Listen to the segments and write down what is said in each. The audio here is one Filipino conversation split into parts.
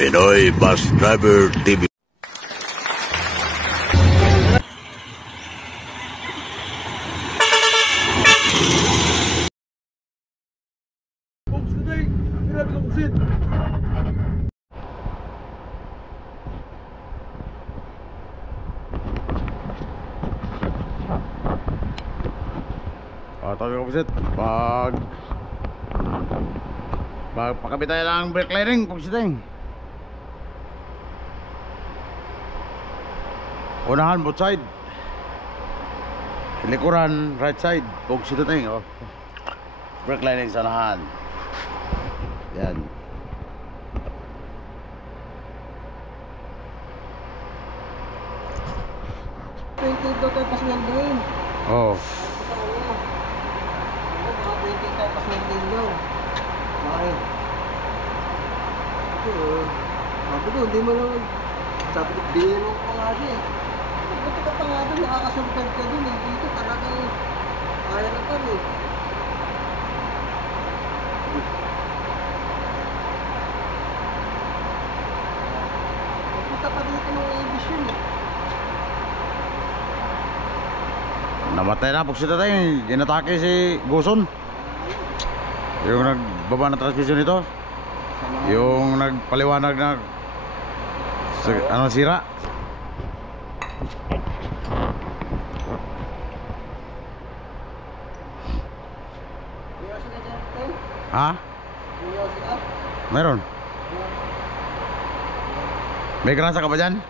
Pinoy Bus Driver TV. Tabi ko pusit, pakabit tayo lang brake lining pusiting. Unahan both side, likuran right side pusiting. Oh, brake lining sa unahan. Yan. Oh. Hindi mo lang sabi ko, biro ko nga siya eh. Ba't ka pa nga doon, nakakasulpad ka doon eh. Dito talagang kaya na pa rin. Punta pa dito ng ebisyon eh. Namatay na pugsita tayo, ginatake si Guson. Yung nagbaba ng transmission nito, yung nagpaliwanag na ano sira. Ha? Meron? May grasa ka ba dyan?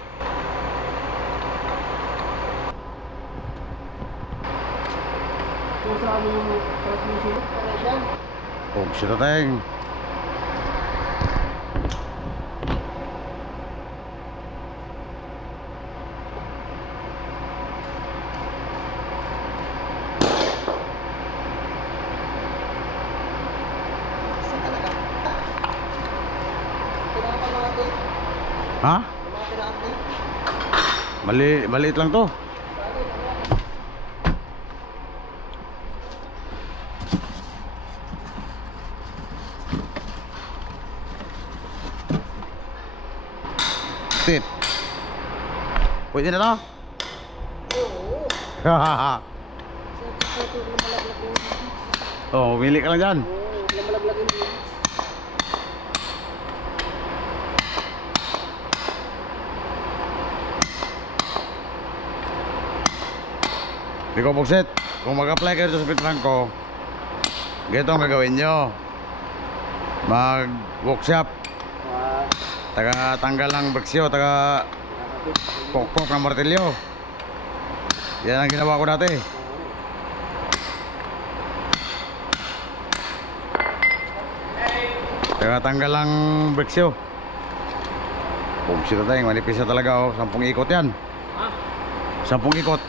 Oh, sila tayong ha? Maliit lang to. Tip. Pwede na to? Oo. Oh, pili ka lang dyan. Hindi ko pagset. Kung mag-apply kayo sa Speed Franco, ganito ang gagawin nyo. Mag-workshop, taga tanggal ng breksyo, taga pokpok ng martilyo. Yan ang ginawa ko dati. Taga tanggal ng breksyo. Pugsito tayo, manipis na talaga. 10 ikot yan. 10 ikot.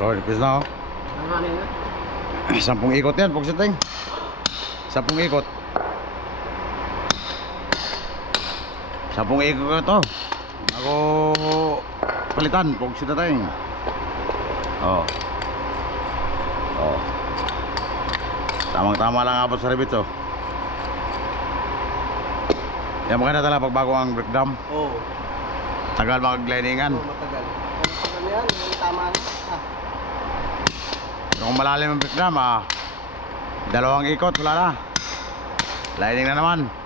Oh, nipis na oh. 10 ikot yan, pagsiting. 10 ikot. 10 ikot to. Ako palitan, pagsiting. Oh. Oh. Tamang-tama lang abot sa ribit oh. Yan maganda talaga pagbago ang brake dam. Oo. Tagal mag-liningan. Oo, matagal. Ano yan? Tama na. Kung malalim ang brake dam, 2 ikot, wala na. Lining na naman. Naman.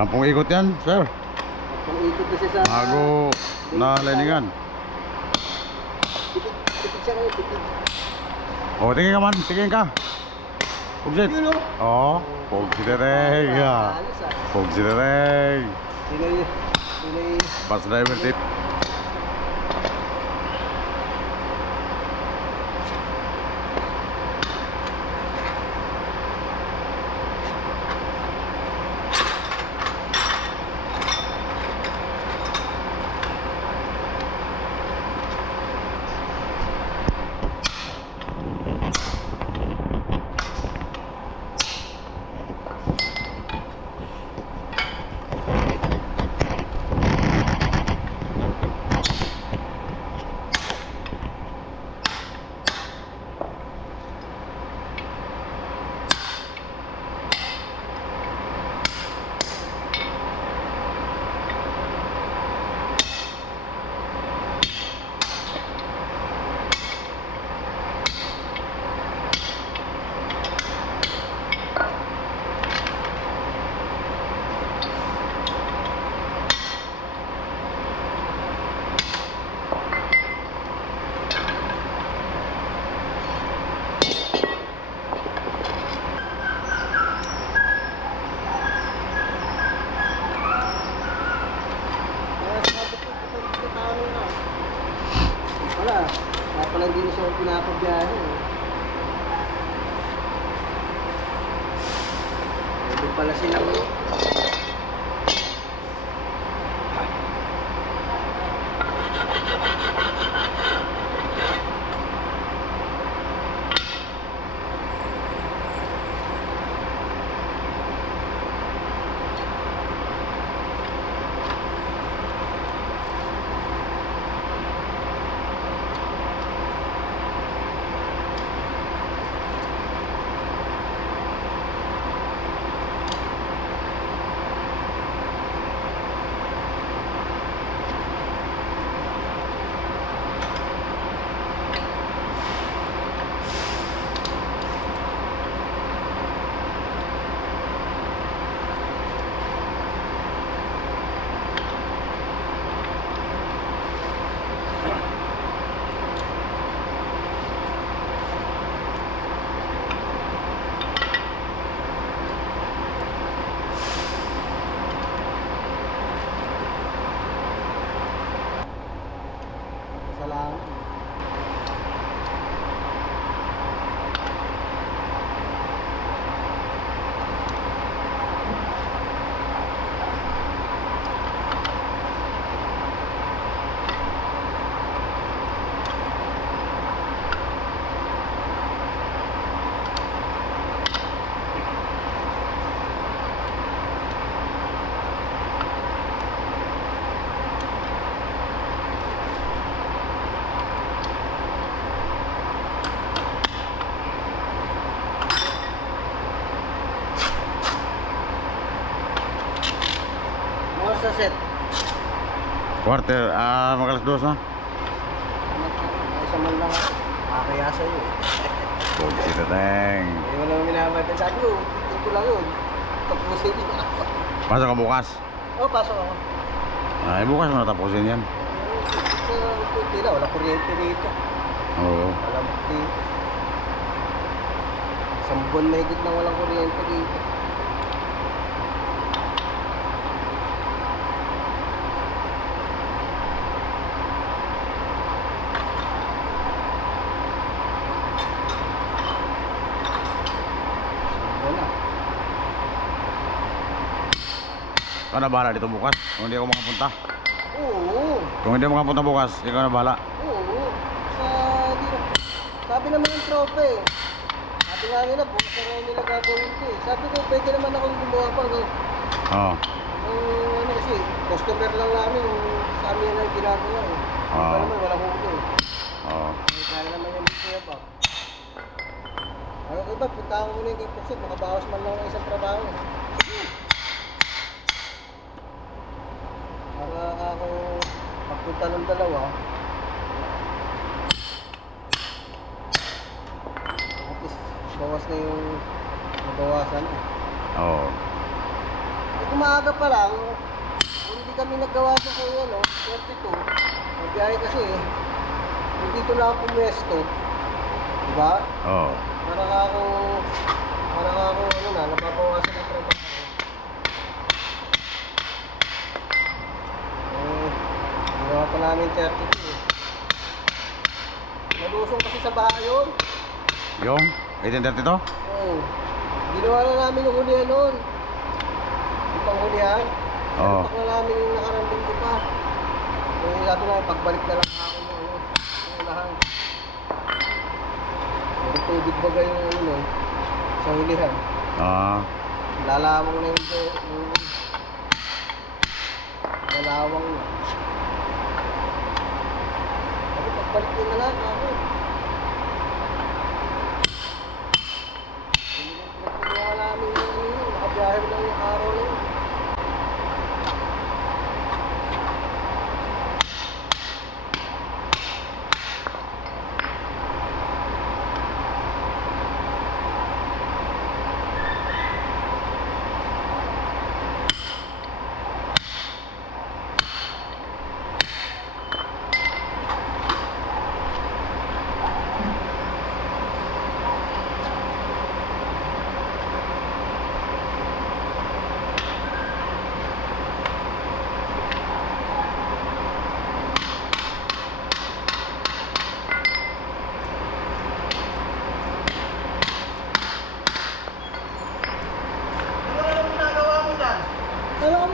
10 ikot yan, sir. 10 ikot na siya sa Bago na liningan. Tipid siya kayo, tipid. O, tingin ka man, tingin ka. Pugsit. Yun o. Oo, pugsiteteng. Alis ah. Pugsiteteng. Sila'y Bus driver tip. pinapabiyahe eh. Pwede pala silang salamat. Mga sa set. Quarter, magalas 2 na. Isa man lang ako. Makakaya sa'yo eh. Pugsi na teng. Eh, wala naman minamatan. Sabi ko, ito lang yun. Tapusin yun ako. Pasok ka bukas. Oo, pasok ako. Ay, bukas mo natapusin yan. Sa kunti na, wala kuryente dito. Oo. Walang dito. Isang buwan na higit na walang kuryente dito. Wala. Ikaw na bahala dito bukas. Kung hindi ako makapunta. Oo. Kung hindi ako makapunta bukas, ikaw na bahala. Oo. Sabi naman ng tropa eh. Sabi nga nila, bukas na rin nila gagawin ko eh. Sabi ko, pwede naman akong gumawa pa. Oo. Ano kasi, customer lang namin yung sa amin na ginagawa eh. Iba naman, walang hulo eh. Oo. Kaya naman yung kuya pa. Ayaw ko ba, punta ako muna yung kay Puxet, makabawas man lang ng isang trabaho. Para ako pagpunta ng dalawa, at least bawas na yung nabawasan eh. Oo. Kung maaga pa lang, kung hindi kami naggawa sa kuya, no, 32, magbiyahe kasi eh. Kung dito lang ako pumwesto, diba? Oo. Parang ako, ano na, nababawasan ng trabaho. Ginawa pa namin 32 eh. Nalusong kasi sa bahay yun. Yung 1832? Oo. Ginawa na namin yung hulihan nun. Yung panghulihan. Oo. Natak na namin yung nakarambing ko pa. Eh, sabi na, pagbalik na lang ako yung unahan. May tubig baga yung ano, sa hulihan. Lalawang na yung lalawang na. Sabi, pagbalik ko na lang ako. Pinagawa namin yung ano yun, nakabiyahe lang yung araw na yun.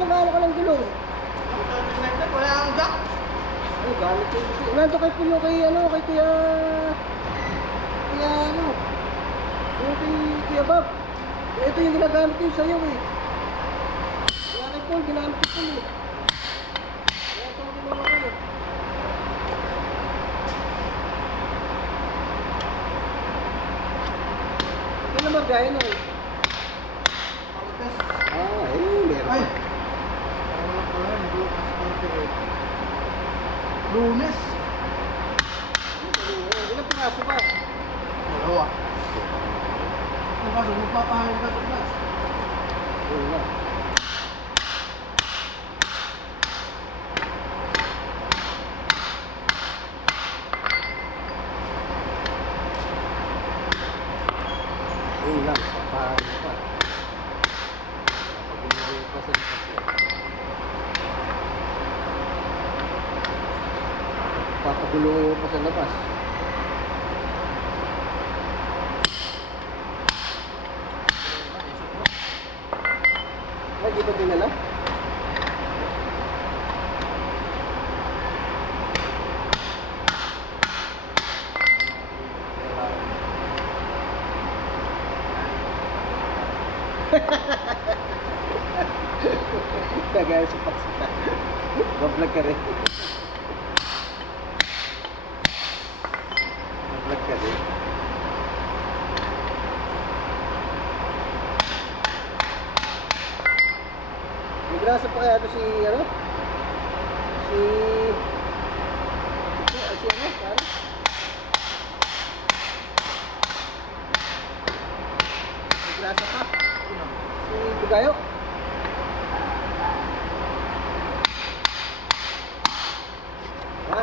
magkano ka ng gulong? Wala ang jack. Ay, gamit ko. Nandito kay Pulo, kay ano, kay Kuya... Kuya ano? Yung kay Kuya Bob. Ito yung ginagamit ko sa'yo eh. Kaya kay Paul, ginamit ko Paul eh. Kaya ito ang ginawa ko eh. Ito naman gaya na eh. Ah, meron Ay! pa. Ano pala, Lucas 48. Lunes. Ilang piraso ba? Dalawa. Ang kaso, magpapahalin ka sa class. Yun na. Yun lang, papahalin pa. Pag-umawi pa sa labas yan. Papagulungin mo pa sa labas. Ay, di ba dinala? Kagaya sa paksita. Bablog ka rin. Bablog ka rin. May grasa pa kaya ito si ano? Si ano? Pare? May grasa pa? Si Bugayo? Ha?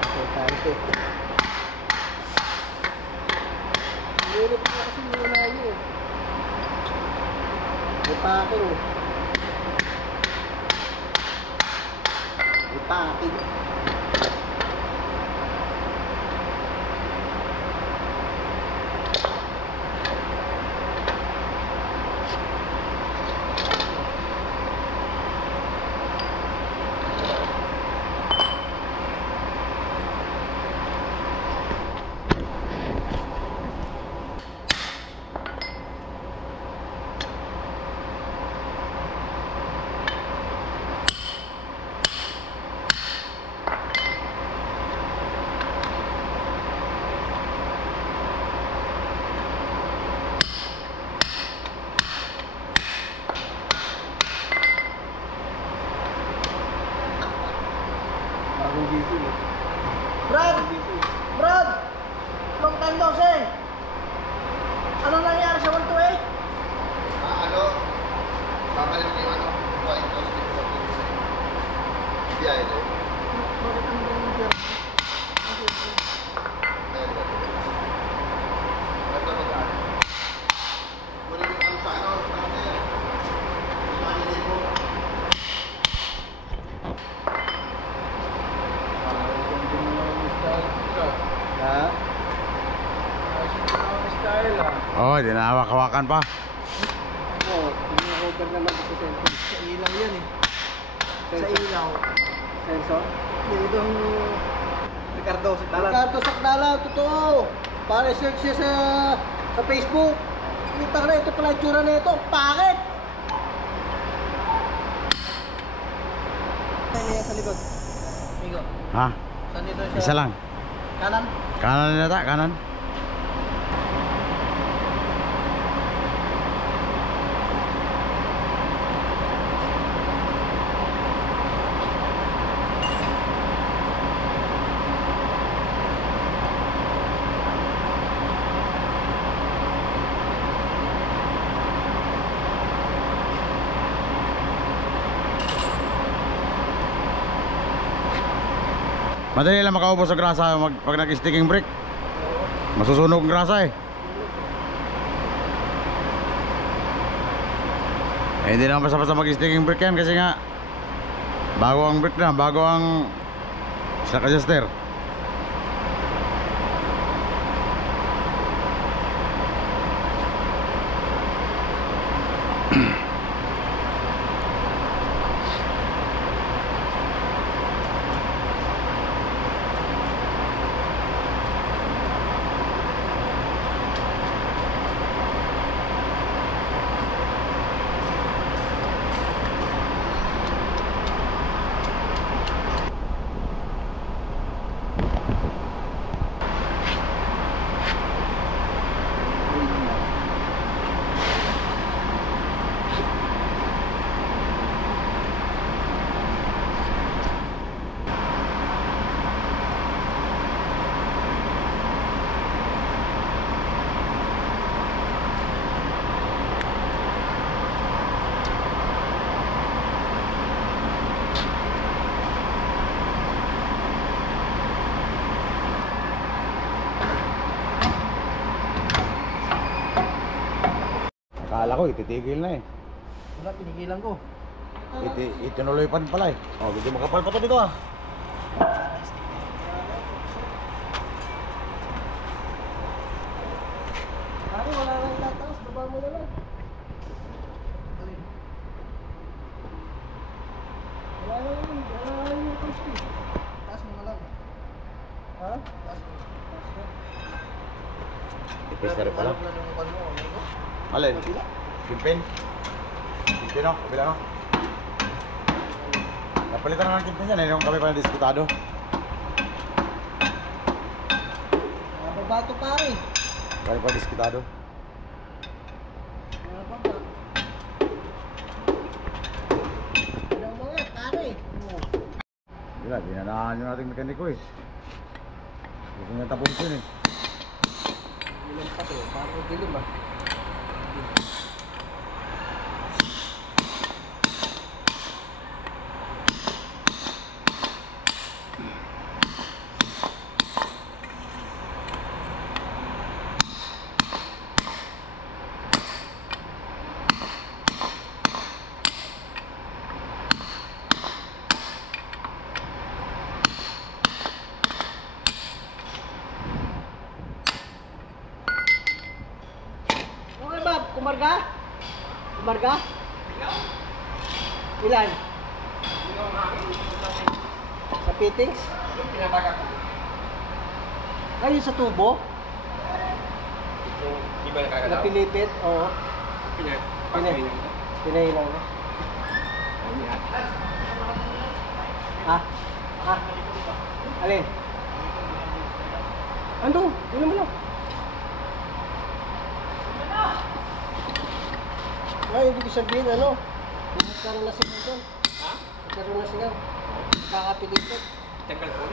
Importante. Meron pa kasi muna yun eh. May packing eh. May packing. Bagong gising eh. Brad! Brad! Long time no see. Anong nangyari sa 128? Ano? Babalik yung ano? White House din sa Pilipinas. Hindi ay ito. Bakit ang ganyan dyan? Ayun ba? Ito mag-ano? Wala yung ano sa ano? Sa kanil. Sa kanil mo. Ha? Oh, di na hawak-hawakan pa. Oo, ini-over naman ito sa cellphone. Sa ilaw yan eh. Sa ilaw. Sensor? Itong Ricardo Sakdalan. Ricardo Sakdalan, totoo. Para search siya sa Facebook. Kita na, ito pala yung tsura na ito. Pangit! Ano yan sa likod? Migo. Ha? Saan dito siya? Isa lang. Kanan? Kanan na ta, kanan. Madali lang makaubos sa grasa pag nag-sticking brake. Masusunog ang grasa eh. Hindi naman basta-basta mag-sticking brake yan kasi nga bago ang brake na, bago ang shock adjuster. Kala ko ititigil na eh. Wala, pinigilan ko. Itinuloy pa rin pala eh. Oh, medyo makapal pa to dito ah. Pare, wala nang itataas. Baba mo na lang. Wala na yung post eh. Taas mo na lang. Ha? Taas mo. Tipis na rin pala. Alam na yung kwan mo, amigo. Alin? Kimpin? Kimpin no? Kabila no? Napalitan na ng kimpin yan eh. Yung kami pa na-diskutado. Nababato pare. Kami pa diskutado. Nababa. Ilang mga pare. Wala, dinanahan nyo nating mekaniko eh. Gusto niya tapos yun eh. Ilang pa to. Parang dilim ah. Okay, Bob. Kumarga? Kumarga? Ilan? Sa fittings? Ayun sa tubo? Di ba nakakalaw? Napilipit? Oo. Pinahilang na. Ha? Ha? Alin? Ano? Ano mo lang? Ay, ibig sabihin, ano? Nagkaroon na sigaw doon. Ha? Nagkaroon na sigaw. Kakapilipit. Tagal po.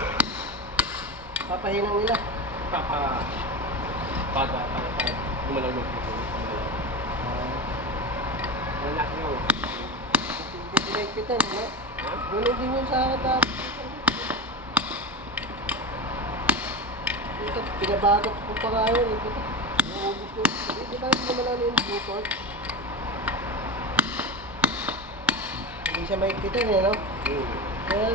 Papahinang nila. Para gumalaw yung dito. Wala na yun. Hindi pinagpitan, ano? Gulong din yun sa akin dati. Ito, pinabagot ko pa nga yun. Ito, naubos ko. Di ba hindi naman ano yung Bluetooth? Hindi siya maigpitan, eh, no? Kaya,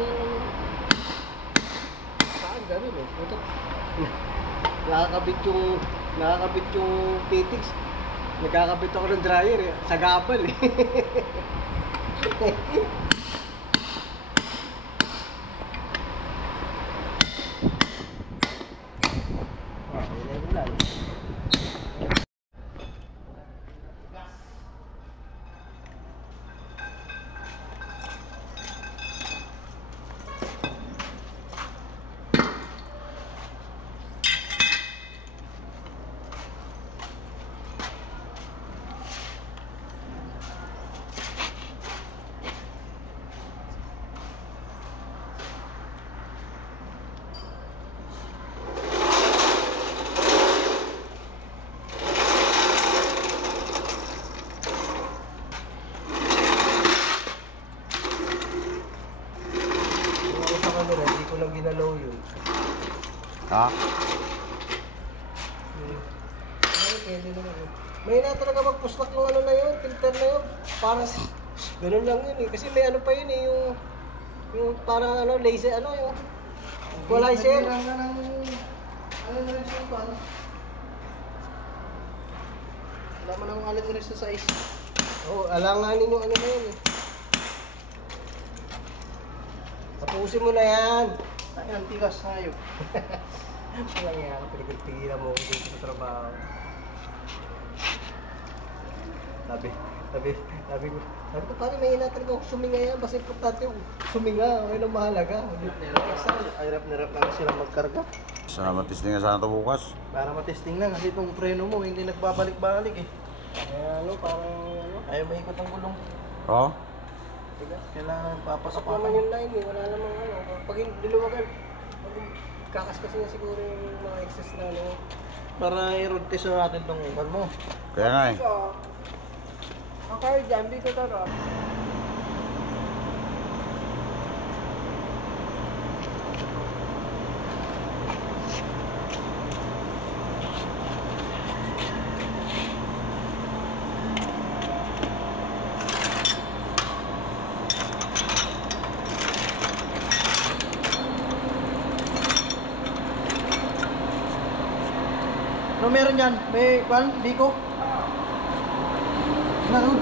saan gano'n, eh? Ito, nakakabit yung fittings. Nagkakabit ako ng dryer, eh. Sa gabal, eh. Hindi ko lang ginalaw yun. Ha? Pwede naman yun. May na talaga magpuslak yung ano na yun, filter na yun. Parang ganun lang yun eh. Kasi may ano pa yun eh, yung parang ano, laser, ano yung equalizer. Ano na rin siya ba? Wala mo namang alit rin sa size. Oo, alanganin yung ano na yun eh. Tapusin mo na yan. Ay, ang tigas hayop. Walang yan, pinagtigilan mo ako dito sa trabaho. Sabi ko, pare, may hina talaga ako suminga yan. Basta importante yung suminga, okay lang mahalaga. Hirap na hirap lang sila magkarga. Sana matisting na sana ito bukas. Para matesting lang kasi itong preno mo hindi nagbabalik-balik eh. Kaya ano, parang ano. Ayaw maikot ang gulong. Oo? Kailangan papasok Pasok naman yung line eh, wala namang ano. Pag diluwagan, pag kakaskas na siguro yung mga excess na ano. Para i-road test na natin itong upan mo. Kaya nga eh. Okay, dyan, dito taro. meron yan? May, Biko? Naroon.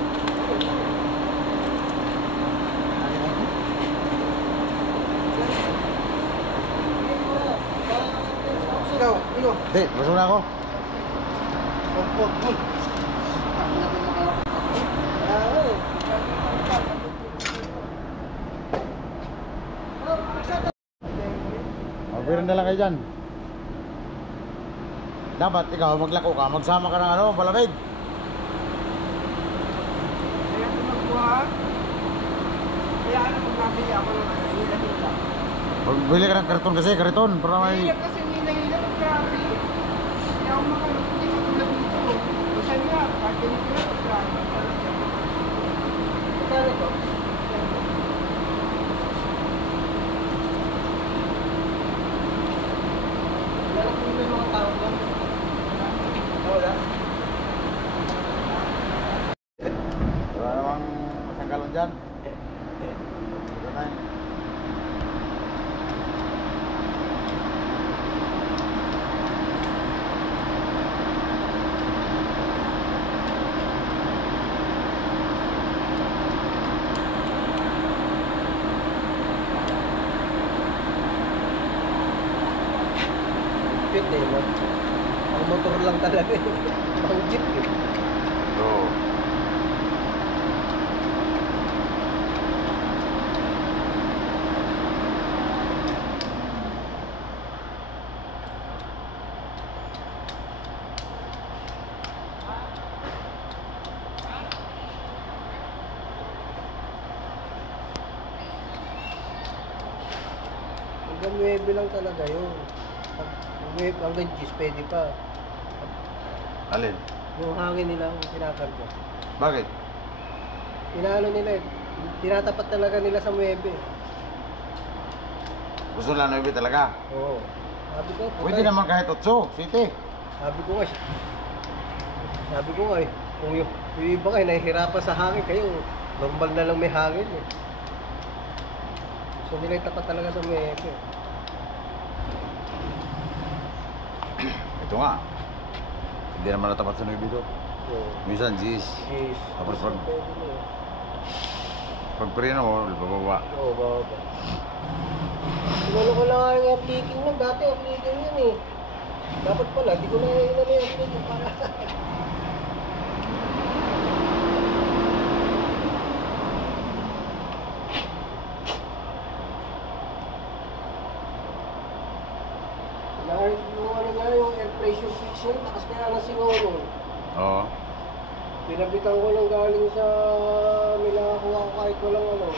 Ikaw, Biko. Hindi, gusto na ako. Magbirin na lang kayo dyan. Dapat ikaw maglako ka, magsama ka ng ano, palamig. Kaya kung magbuha, kaya ano magbabili ako ng ano, hila-hila. Magbili ka ng karton kasi, karton, para may... Hila kasi hila-hila ng grabe. Kaya ako makalot, hindi matulad dito. Isa niya, kahit ganito na ng grabe. Kaya ito? Lalak mo yung mga tao doon. Wala. Wala namang masanggalan dyan. Ito na yun. Fit eh, no? Ang motor lang talaga eh. Ang jeep eh. Oo. Hanggang 9 lang talaga yun. Hanggang 10, pwede pa. Alin? Yung hangin nila, yung kinakarga. Bakit? Inaano nila eh. Tinatapat talaga nila sa 9. Gusto lang 9 talaga. Oo. Sabi ko, Pwede naman kahit 8, 7. Sabi ko nga, kung yung iba kayo nahihirapan sa hangin, kayo normal na lang may hangin eh. So nila tapat talaga sa 9. Ito nga. Hindi naman natapat sa 9 ito. Oo. Minsan 10. Yes. Tapos pag- Pwede na eh. Pag preno mo, bababa. Oo, baba. Inano ko lang nga yung flicking lang. Dati yung flicking yun eh. Dapat pala, di ko na inano yung flicking para... Yung ano nga, yung air pressure switch yun, takas kaya na sinulong. Oo. Pinabitan ko lang galing sa may nakakuha ko kahit walang ano.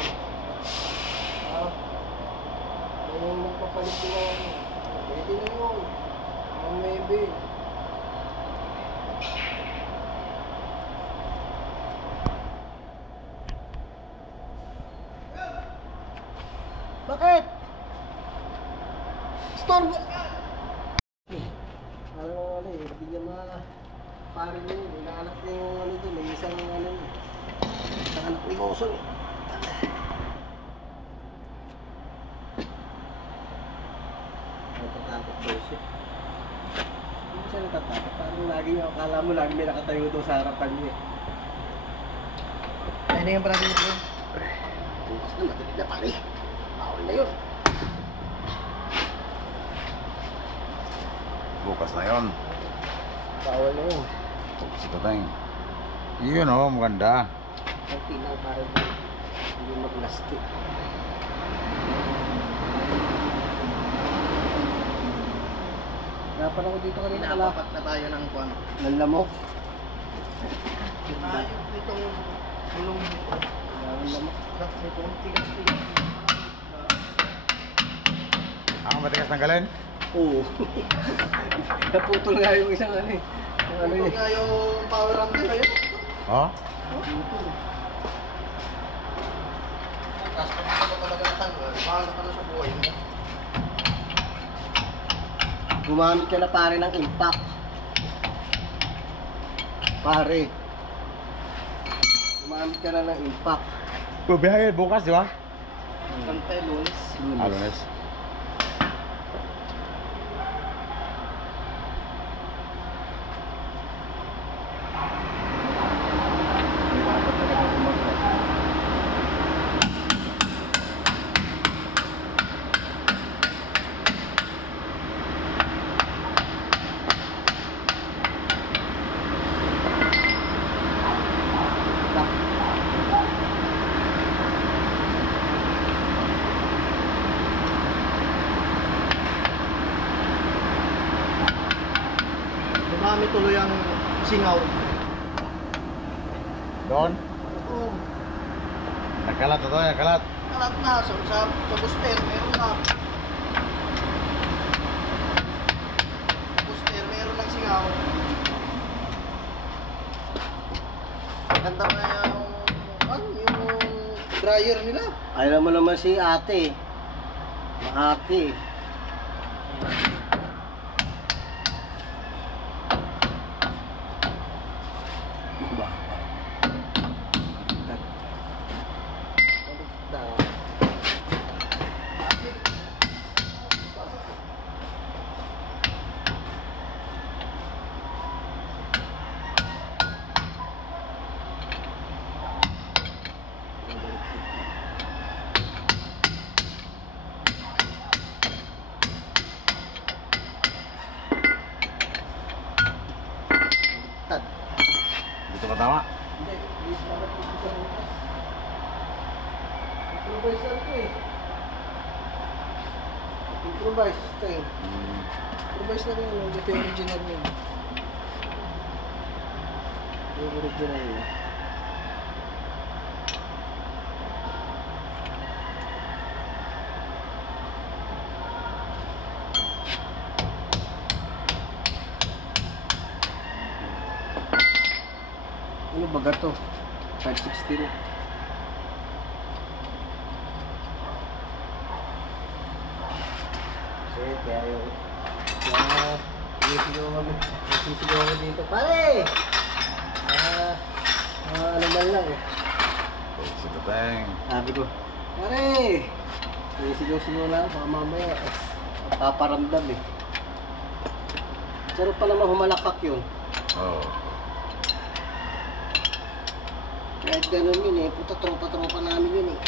Yung magpapalit ko na ano. Pwede na yun. Maybe. Bakit? Storm! Ano hindi niya pare niya yun. Inaanak niya yung ano doon. May isang ano yun. Isang anak ni Goson. Natatakot daw siya. Hindi siya natatakot. Parang lagi yung akala mo lagi may nakatayo doon sa harapan niya. Ayun na yung parang yun. Bukas na, matulig na pare. Bawal na yun. Bukas na yun. Bawal na yun. Sa tatay. Yun o, maganda. Kunti lang para hindi mag-lastik. Dapat ako dito kanina Pinapapat na tayo ng kwan. ng lamok. Tayo itong gulong dito. Ng lamok. Itong tigas-tigas. Ang matigas tanggalin? Oo. Naputol nga yung isang ano eh. Yung ano Ito yun. nga yung power ramp nila yun. Oo. Tapos pag ito pa talaga natanggal, bahala ka na sa buhay mo. Gumamit ka na pare ng impact. Pare. Gumamit ka na ng impact. Bubiyahin bukas, di ba? Kante, lunes. singaw. Doon? Oo. Nagkalat na to, nagkalat. Kalat na. Sa booster, meron na. Booster, meron ng singaw. Ganda na yung dryer nila. Alam mo naman si ate. Makati. Dito ka tama? Hindi, hindi sa bukas. Improvise lang ito eh. Improvise, style. Improvise lang yun, hindi ito yung original yun. Yung original yun. Ano baga to? 560 na. Kasi kaya yung sisigaw kami dito. Pare! Ano ba lang eh. Si Tateng. Sabi ko, pare! Sisigaw-sigaw lang, baka mamaya paparamdam eh. Sarap pa naman humalakak yun. Oo. Kahit ganun yun eh, puta tropa-tropa namin yun eh.